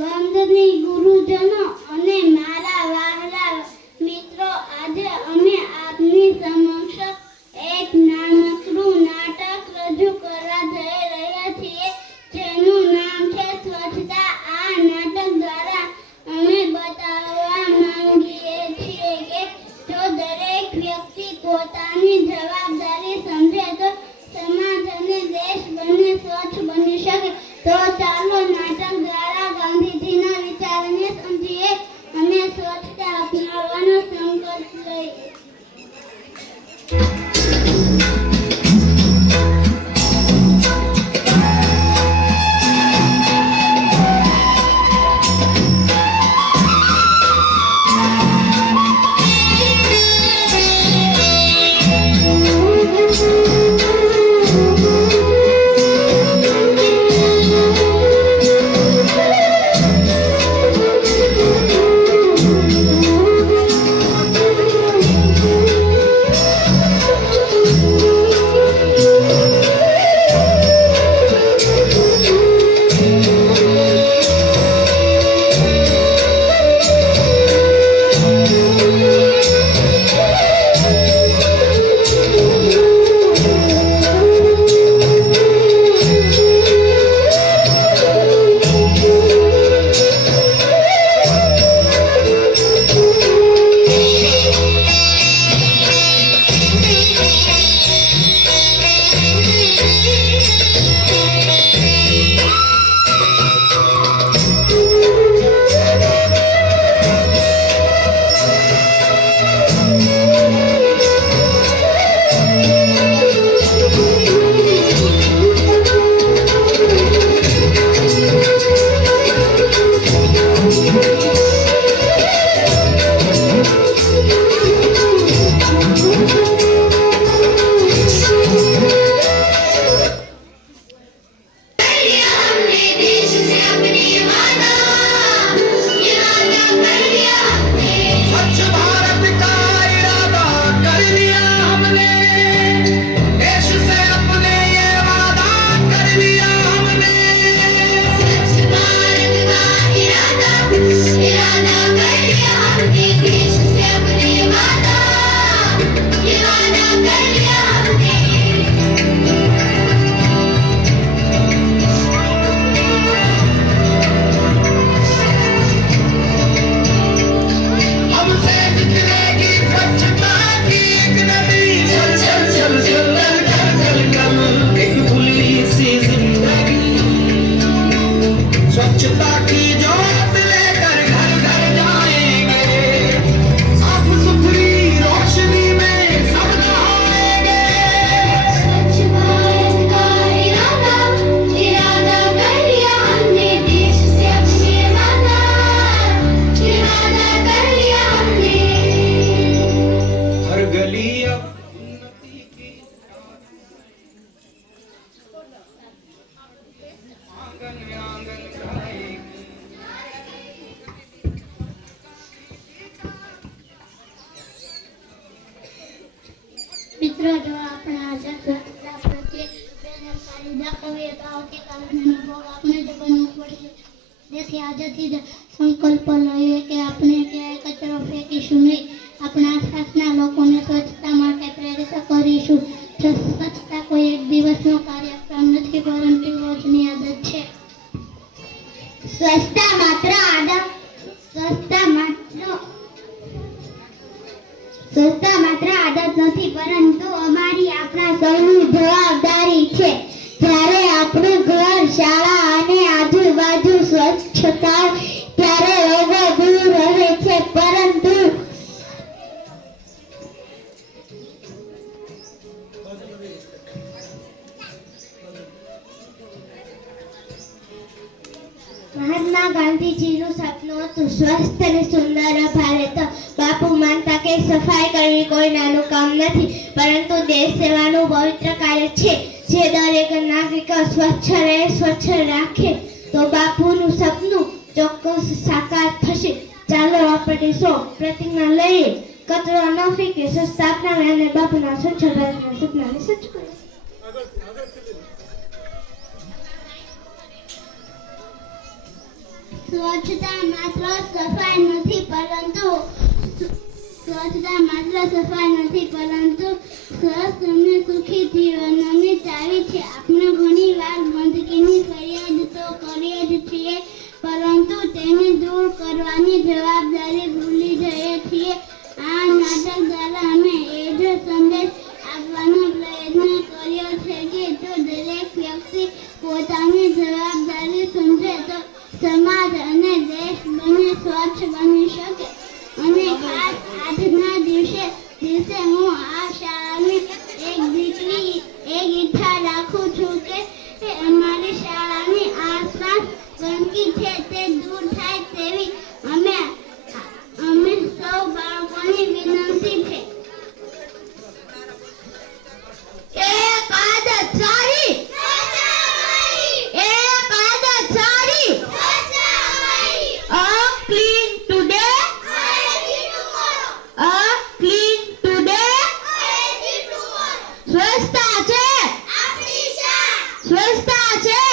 વંદનીય ગુરુજનો અને મારા વહાલા મિત્રો, આજે અમે આપની સમક્ષ એક નાનકડું નાટક રજૂ કરવા જઈ રહ્યા છીએ, જેનું નામ છે સ્વચ્છતા. આ નાટક દ્વારા અમે બતાવવા માંગીએ છીએ કે જો દરેક વ્યક્તિ પોતાની જવાબદારી સમજે તો સમાજ અને દેશ બંને સ્વચ્છ બની શકે. તો ચાલો નાટક દ્વારા ગાંધીજીના વિચારને સમજીએ અને સ્વચ્છતા અપનાવવાનો સંકલ્પ લઈએ. મિત્રો, જો આપણે આજે સ્વચ્છતા પ્રત્યે બેદરકારી દાખવીએ તો આવતીકાલનો ભોગ આપણે જ બનવું પડશે. તેથી આજથી જ સંકલ્પ લઈએ કે આપણે ક્યાંય કચરો ફેંકીશું નહીં. આપણા આસપાસના લોકોને સ્વચ્છતા માટે પ્રેરિત કરીશું. સ્વચ્છતા કોઈ એક દિવસનો કાર્યક્રમ નથી, પરંતુ રોજની આદત છે. સ્વચ્છતા માત્ર આદત નથી, પરંતુ અમારી આપણા સૌની જવાબદારી છે. જ્યારે આપણું ઘર, શાળા અને આજુબાજુ સ્વચ્છ થાય ત્યારે રોગો દૂર રહે છે. પરંતુ મહાત્મા ગાંધીજીનું સપનું હતું સ્વસ્થ અને સુંદર ભારત. બાપુ માનતા કે સફાઈ કરવી કોઈ નાનું કામ નથી, પરંતુ દેશ સેવાનું પવિત્ર કાર્ય છે. જે દરેક નાગરિક સ્વચ્છ રાખે તો બાપુનું સપનું ચોક્કસ સાકાર થશે. ચાલો આપણે સૌ પ્રતિજ્ઞા લઈએ, કચરો ન ફેંકે, સ્વચ્છતા અપનાવે અને બાપુના સ્વચ્છ ભારતના સપનાને સચ કરે. સ્વચ્છતા માત્ર સફાઈ નથી પરંતુ સ્વસ્થ અને સુખી જીવનની ચાવી છે. આપણે ઘણી વાર ગંદકીની ફરિયાદ તો કરીએ જ છીએ, પરંતુ તેને દૂર કરવાની જવાબદારી ભૂલી જઈએ છીએ. આ નાટક દ્વારા અમે એ જ સંદેશ આપવાનો પ્રયત્ન કર્યો છે કે જો દરેક વ્યક્તિ પોતાની જવાબદારી સમજે તો સમાજ અને દેશ બંને સ્વચ્છ બની શકે. અને ખાસ આજના દિવસે હું આ શાળાની એક ઈચ્છા રાખું છું કે અમારી શાળાની આસપાસ ગંદકી છે તે દૂર થાય તેવી અમે સૌ બાળકોની વિનંતી છે. એક આદત સારી, એક આદત સારી. A clean today, a clean today. સ્વચ્છતા છે, સ્વચ્છતા છે.